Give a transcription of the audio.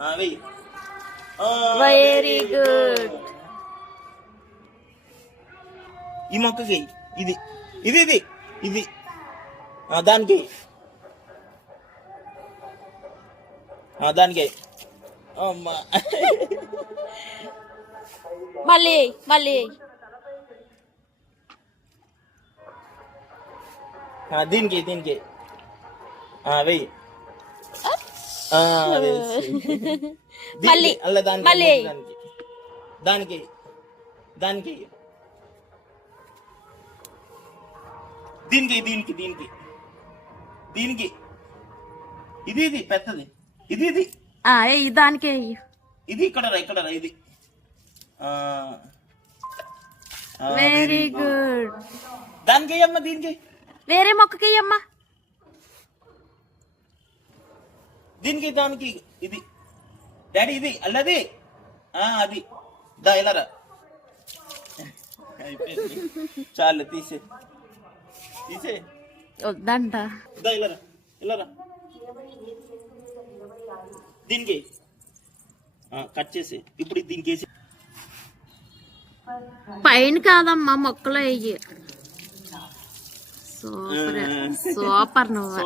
వెయ్యి. Very good. ఈ మొక్కకి ఇది ఇది ఇది ఇది దానికి దానికి అమ్మా. మళ్ళీ మళ్ళీ దీనికి దీనికి వెయ్యి. మళ్ళీ అలా దానికి మళ్ళీ దానికి దానికి దీనికి దీనికి దీనికి దీనికి ఇది ఇది పెద్దది ఇది ఇది దానికే ఇది ఇక్కడ ఇది వెరీ గుడ్. దానికి అమ్మ దీనికి వేరే మొక్కకి అమ్మా. దీనికి దానికి ఇది డాడీ ఇది అల్లది అది దా ఇలారా అయిపోయింది చాలు తీసే వద్దంట. దా ఇలారా దీనికి కట్ చేసి ఇప్పుడు దీనికి వేసి పైన కాదమ్మా మొక్కలు అయ్యి. సూపర్ సూపర్ నువ్వు.